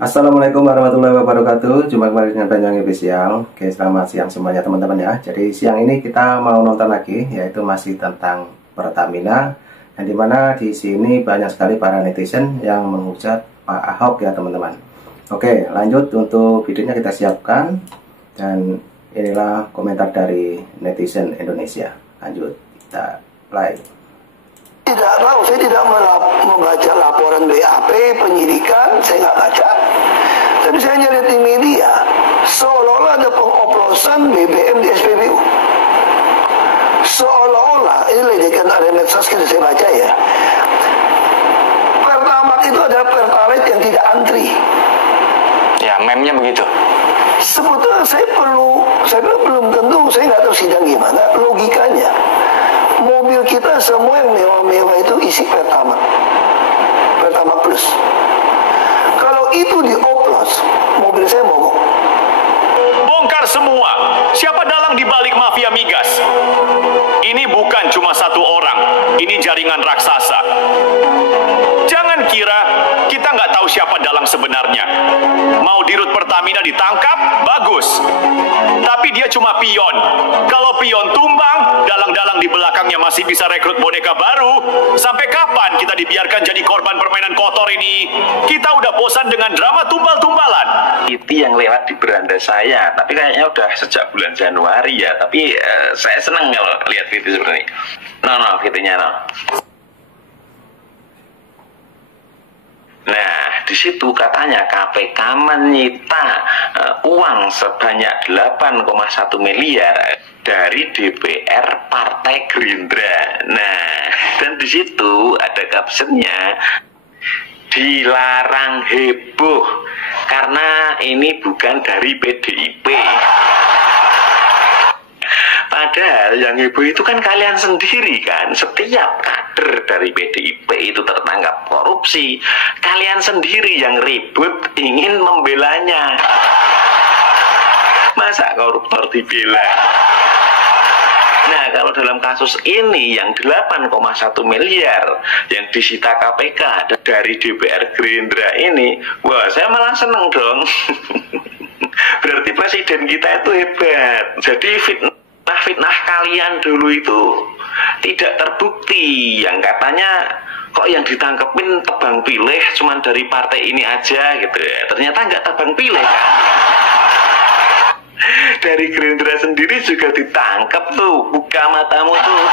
Assalamualaikum warahmatullahi wabarakatuh. Jumpa kembali dengan Banyuwangi Official. Oke, selamat siang semuanya teman-teman ya. Jadi siang ini kita mau nonton lagi, yaitu masih tentang Pertamina. Yang dimana di sini banyak sekali para netizen yang menghujat Pak Ahok ya teman-teman. Oke, lanjut untuk videonya kita siapkan. Dan inilah komentar dari netizen Indonesia. Lanjut, kita play. Tidak tahu, saya tidak membaca laporan BAP, penyidikan, saya nggak baca. Tapi saya lihat di media, seolah-olah ada pengoplosan BBM di SPBU. Seolah-olah, ini ledekan ada medsos kita saya baca ya. Pertamax itu adalah Pertalite yang tidak antri. Ya, memnya begitu. Sebetulnya saya belum tentu, saya nggak tahu sidang gimana, logikanya. Mobil kita semua yang mewah-mewah itu isi Pertamax Plus. Kalau itu dioplos, mobil saya mogok. Bongkar semua. Siapa dalang di balik mafia migas? Ini bukan cuma satu orang. Ini jaringan raksasa. Jangan kira kita nggak tahu siapa dalang sebenarnya. Mau dirut Pertamina ditangkap, bagus. Tapi dia cuma pion. Kalau pion tumbang, dalang-dalang di belakangnya masih bisa rekrut boneka baru. Sampai kapan kita dibiarkan jadi korban permainan kotor ini? Kita udah bosan dengan drama tumbal-tumbalan. Itu yang lewat di beranda saya, tapi kayaknya udah sejak bulan Januari ya. Tapi saya seneng kalau lihat video seperti ini. Videonya Nah, di situ katanya KPK menyita uang sebanyak 8,1 miliar dari DPR Partai Gerindra. Nah, dan di situ ada captionnya, dilarang heboh karena ini bukan dari PDIP. Padahal yang heboh itu kan kalian sendiri kan. Setiap kader dari PDIP itu tertangkap korupsi, kalian sendiri yang ribut ingin membelanya. Masa koruptor dibela? Nah, kalau dalam kasus ini yang 8,1 miliar yang disita KPK dari DPR Gerindra ini, wah saya malah seneng dong. Berarti presiden kita itu hebat. Jadi fitnah kalian dulu itu tidak terbukti. Yang katanya kok yang ditangkepin tebang pilih cuman dari partai ini aja gitu ya. Ternyata nggak tebang pilih kan. Dari Gerindra sendiri juga ditangkap tuh, buka matamu tuh.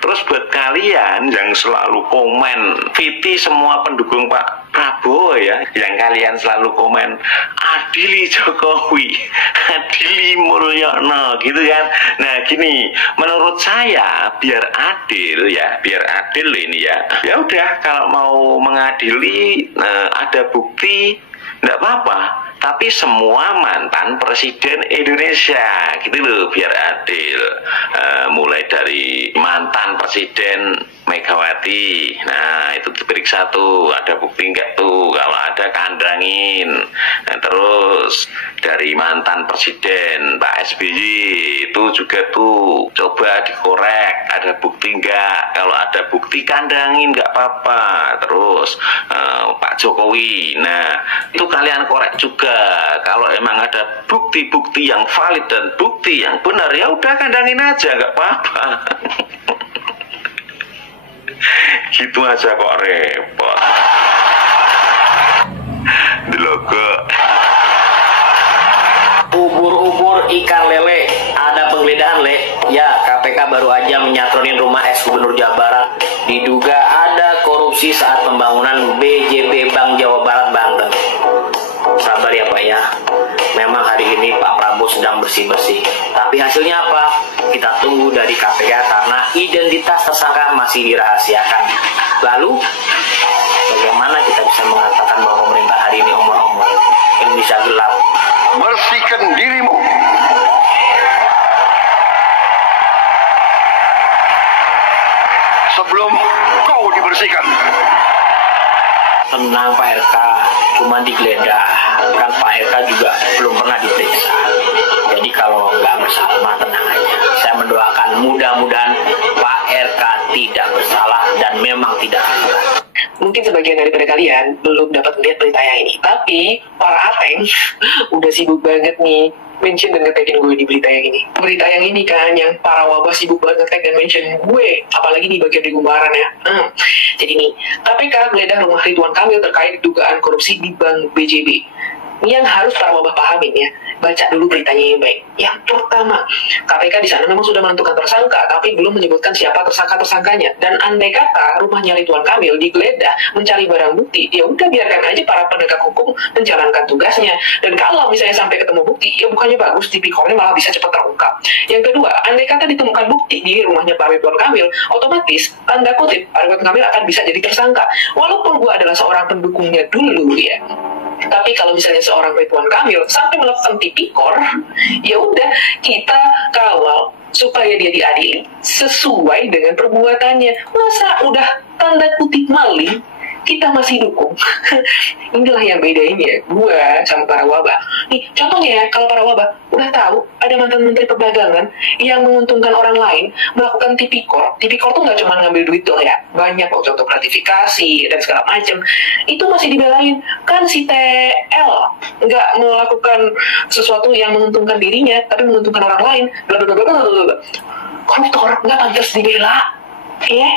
Terus buat kalian yang selalu komen Viti semua pendukung Pak Prabowo ya, yang kalian selalu komen adili Jokowi, adili Mulyono gitu kan. Nah gini, menurut saya biar adil ini ya. Ya udah, kalau mau mengadili ada bukti nggak apa-apa. Tapi semua mantan presiden Indonesia gitu loh, biar adil. Mulai dari mantan presiden Megawati, nah itu diperiksa tuh, ada bukti enggak tuh, kalau ada kandangin. Nah, terus dari mantan presiden Pak SBY itu juga tuh coba dikorek, ada bukti enggak, kalau ada bukti kandangin enggak apa-apa. Terus Pak Jokowi, nah itu kalian korek juga. Kalau emang ada bukti-bukti yang valid dan bukti yang benar, ya udah kandangin aja, nggak apa-apa. Gitu aja kok repot. Delogo. Ubur-ubur ikan lele, ada penggeledahan le. Ya, KPK baru aja menyatronin rumah ex Gubernur Jawa Barat. Diduga ada korupsi saat pembangunan BJB Bank Jawa Barat Banten. Sabar ya Pak ya. Memang hari ini Pak Prabowo sedang bersih-bersih. Tapi hasilnya apa? Kita tunggu dari KPK karena identitas tersangka masih dirahasiakan. Lalu, bagaimana kita bisa mengatakan bahwa pemerintah hari ini omong-omong? Indonesia gelap. Bersihkan dirimu. Sebelum kau dibersihkan. Tenang Pak RK, cuma digeledah. Kan Pak RK juga belum pernah diperiksa. Jadi kalau nggak bersalah, tenang aja. Saya mendoakan mudah-mudahan Pak RK tidak bersalah dan memang tidak bersalah. mungkin sebagian daripada kalian belum dapat melihat berita yang ini, tapi para ateng udah sibuk banget nih mention dan nge-tagin gue di berita yang ini. Berita yang ini kan, yang para wabah sibuk banget nge-tag dan mention gue, apalagi di bagian di Kumparan ya. Jadi nih, KPK geledah rumah Ridwan Kamil terkait dugaan korupsi di Bank BJB. Ini yang harus para wabah pahamin ya. Baca dulu beritanya yang baik. Yang pertama, KPK di sana memang sudah menentukan tersangka, tapi belum menyebutkan siapa tersangka-tersangkanya. Dan andai kata rumahnya Ridwan Kamil digeledah mencari barang bukti, ya udah biarkan aja para penegak hukum menjalankan tugasnya. Dan kalau misalnya sampai ketemu bukti, ya bukannya bagus, tipikornya malah bisa cepat terungkap. Yang kedua, andai kata ditemukan bukti di rumahnya Pak Ridwan Kamil, otomatis tanda kutip Pak Ridwan Kamil akan bisa jadi tersangka. Walaupun gue adalah seorang pendukungnya dulu ya. Tapi kalau misalnya seorang Ridwan Kamil sampai melakukan tipikor, ya udah kita kawal supaya dia diadili sesuai dengan perbuatannya. Masa udah tanda kutip maling kita masih dukung? Inilah yang bedainnya gua sama para wabah. Nih contohnya ya, kalau para wabah udah tahu ada mantan menteri perdagangan yang menguntungkan orang lain melakukan tipikor. Tipikor tuh nggak cuma ngambil duit doang ya, banyak kok contoh gratifikasi dan segala macam. Itu masih dibelain. Kan si TL nggak melakukan sesuatu yang menguntungkan dirinya, tapi menguntungkan orang lain. Blablabla. Koruptor nggak pantas dibela. Ya.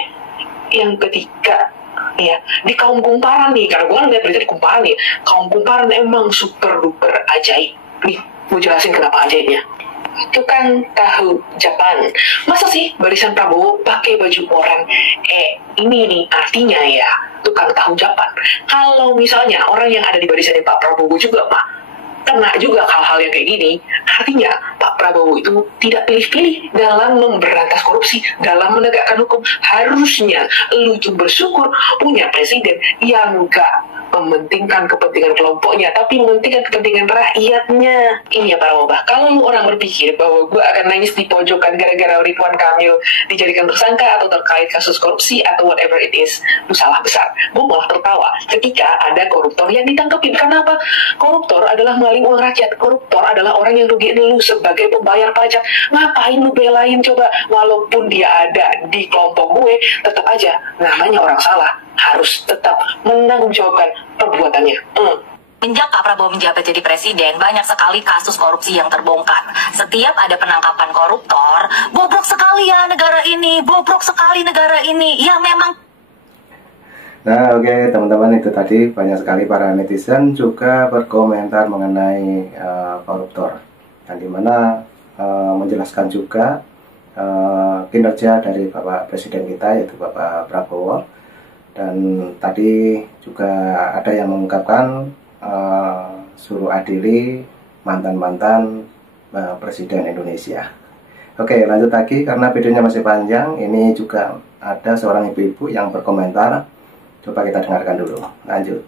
Yang ketiga, ya, di kaum Kumparan nih, karena gue kan lihat berita di Kumparan nih, kaum Kumparan emang super duper ajaib. Nih, gue jelasin kenapa ajaibnya. Tukang tahu Japan. Masa sih barisan Prabowo pakai baju orang? Ini nih artinya ya, tukang tahu Japan. Kalau misalnya orang yang ada di barisan Pak Prabowo juga mah kena juga hal-hal yang kayak gini, artinya Pak Prabowo itu tidak pilih-pilih dalam memberantas korupsi, dalam menegakkan hukum. Harusnya lu itu bersyukur punya presiden yang gak mementingkan kepentingan kelompoknya, tapi mementingkan kepentingan rakyatnya. Ini ya para wabah, kalau lu orang berpikir bahwa gue akan nangis di pojokan gara-gara Ridwan Kamil dijadikan tersangka atau terkait kasus korupsi atau whatever it is, lu salah besar. Gue malah tertawa ketika ada koruptor yang ditangkapin. Kenapa? Koruptor adalah maling uang rakyat. Koruptor adalah orang yang rugiin lu sebagai pembayar pajak. Ngapain lu belain coba? Walaupun dia ada di kelompok gue, tetap aja namanya orang salah harus tetap menanggungjawabkan perbuatannya. Sejak Pak Prabowo menjabat jadi presiden, banyak sekali kasus korupsi yang terbongkar. Setiap ada penangkapan koruptor, bobrok sekali ya negara ini, bobrok sekali negara ini. Ya memang. Nah oke, teman-teman, itu tadi banyak sekali para netizen juga berkomentar mengenai koruptor. Dan dimana menjelaskan juga kinerja dari Bapak Presiden kita, yaitu Bapak Prabowo. Dan tadi juga ada yang mengungkapkan suruh adili mantan-mantan Presiden Indonesia. Oke, lanjut lagi karena videonya masih panjang. Ini juga ada seorang ibu-ibu yang berkomentar. Coba kita dengarkan dulu. Lanjut.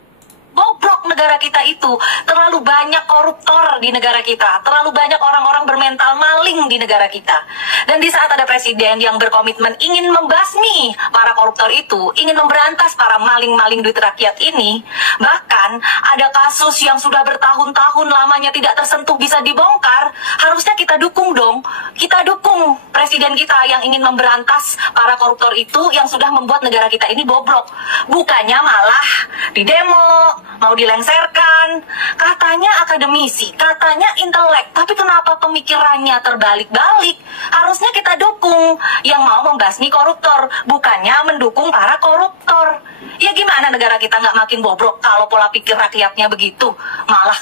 Bobrok negara kita itu. Terlalu banyak koruptor di negara kita. Terlalu banyak orang-orang bermental maling di negara kita. Dan di saat ada presiden yang berkomitmen ingin membasmi para koruptor itu, ingin memberantas para maling-maling duit rakyat ini, bahkan ada kasus yang sudah bertahun-tahun lamanya tidak tersentuh bisa dibongkar, harusnya kita dukung dong. Kita dukung presiden kita yang ingin memberantas para koruptor itu yang sudah membuat negara kita ini bobrok. Bukannya malah di demo, mau dilengsarkan. Katanya akademisi, katanya intelek, tapi kenapa pemikirannya terbalik-balik? Harusnya kita dukung yang mau membasmi koruptor, bukannya mendukung para koruptor. Ya gimana negara kita nggak makin bobrok kalau pola pikir rakyatnya begitu, malah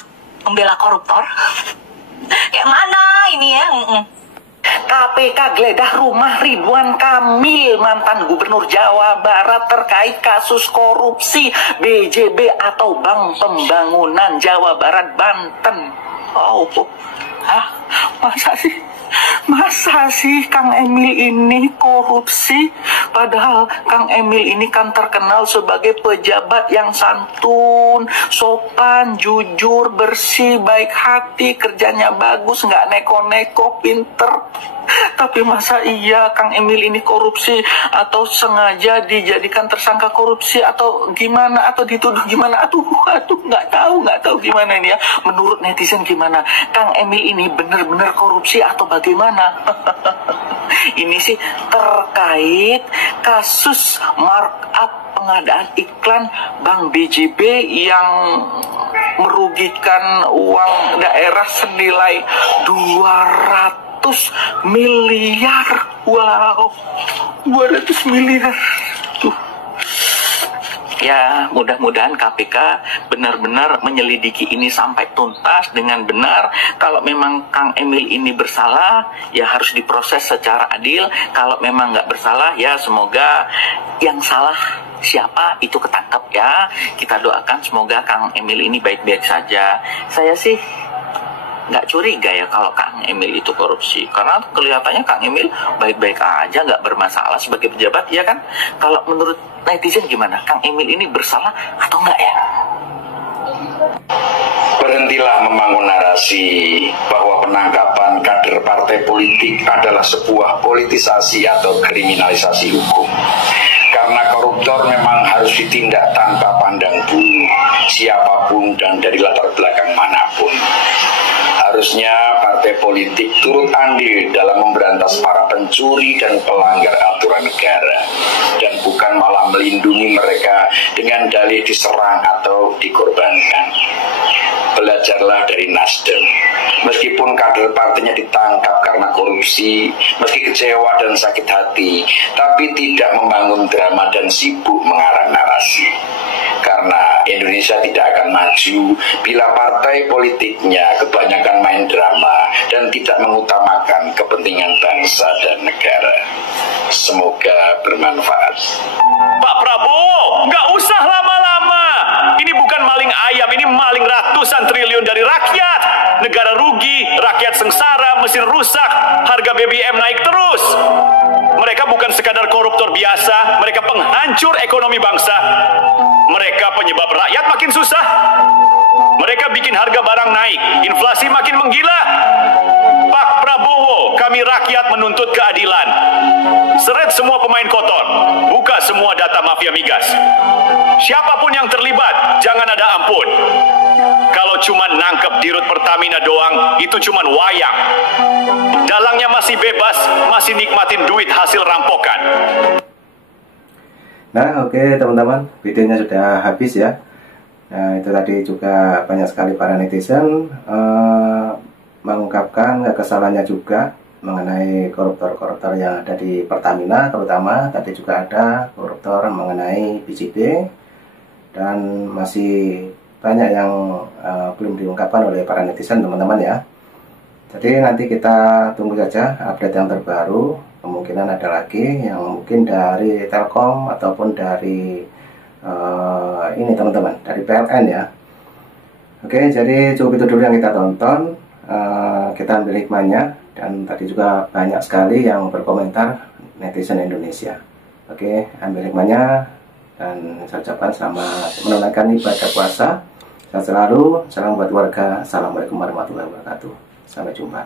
membela koruptor? Kayak mana ini ya? KPK geledah rumah Ridwan Kamil, mantan Gubernur Jawa Barat terkait kasus korupsi BJB atau Bank Pembangunan Jawa Barat Banten. Masa sih Kang Emil ini korupsi? Padahal Kang Emil ini kan terkenal sebagai pejabat yang santun, sopan, jujur, bersih, baik hati, kerjanya bagus, nggak neko-neko, pinter. Tapi masa iya Kang Emil ini korupsi atau sengaja dijadikan tersangka korupsi atau gimana, atau dituduh gimana? Aduh, nggak tahu gimana ini ya. Menurut netizen gimana? Kang Emil ini benar-benar korupsi atau bagaimana? Ini sih terkait kasus markup pengadaan iklan Bank BJB yang merugikan uang daerah senilai 200 miliar. Wow, 200 miliar. Tuh. Ya, mudah-mudahan KPK benar-benar menyelidiki ini sampai tuntas dengan benar. Kalau memang Kang Emil ini bersalah, ya harus diproses secara adil. Kalau memang nggak bersalah, ya semoga yang salah siapa itu ketangkap ya. Kita doakan semoga Kang Emil ini baik-baik saja. Saya sih nggak curiga ya kalau Kang Emil itu korupsi, karena kelihatannya Kang Emil baik-baik aja, nggak bermasalah sebagai pejabat, ya kan? Kalau menurut netizen gimana? Kang Emil ini bersalah atau enggak ya? Berhentilah membangun narasi bahwa penangkapan kader partai politik adalah sebuah politisasi atau kriminalisasi hukum. Karena koruptor memang harus ditindak tanpa pandang bulu, siapapun dan dari latar belakang manapun. Harusnya partai politik turut andil dalam memberantas para pencuri dan pelanggar aturan negara, dan bukan malah melindungi mereka dengan dalih diserang atau dikorbankan. Belajarlah dari Nasdem. Meskipun kader partainya ditangkap karena korupsi, meski kecewa dan sakit hati, tapi tidak membangun drama dan sibuk mengarang narasi. Karena Indonesia tidak akan maju bila partai politiknya kebanyakan main drama dan tidak mengutamakan kepentingan bangsa dan negara. Semoga bermanfaat. Pak Prabowo, nggak usah lama-lama. Ini bukan maling ayam, ini maling ratusan triliun dari rakyat. Negara rugi, rakyat sengsara, mesin rusak, harga BBM naik terus. Mereka bukan sekadar koruptor biasa, mereka penghancur ekonomi bangsa. Mereka penyebab rakyat makin susah. Mereka bikin harga barang naik, inflasi makin menggila. Pak Prabowo, kami rakyat menuntut keadilan. Seret semua pemain kotor, buka semua data mafia migas. Siapapun yang terlibat, jangan ada ampun. Kalau cuma nangkep dirut Pertamina doang, itu cuma wayang. Dalangnya masih bebas, masih nikmatin duit hasil rampokan. Nah, oke teman-teman, videonya sudah habis ya. Nah, itu tadi juga banyak sekali para netizen mengungkapkan kesalahannya juga mengenai koruptor-koruptor yang ada di Pertamina, terutama tadi juga ada koruptor mengenai BJB, dan masih banyak yang belum diungkapkan oleh para netizen teman-teman ya. Jadi nanti kita tunggu saja update yang terbaru. Kemungkinan ada lagi yang mungkin dari Telkom ataupun dari ini teman-teman, dari PLN ya. Oke, jadi cukup itu dulu yang kita tonton. Kita ambil hikmahnya, dan tadi juga banyak sekali yang berkomentar netizen Indonesia. Oke, ambil hikmahnya, dan saya ucapkan selamat menunaikan ibadah puasa. Sehat selalu, salam buat warga. Assalamualaikum warahmatullahi wabarakatuh. Sampai jumpa.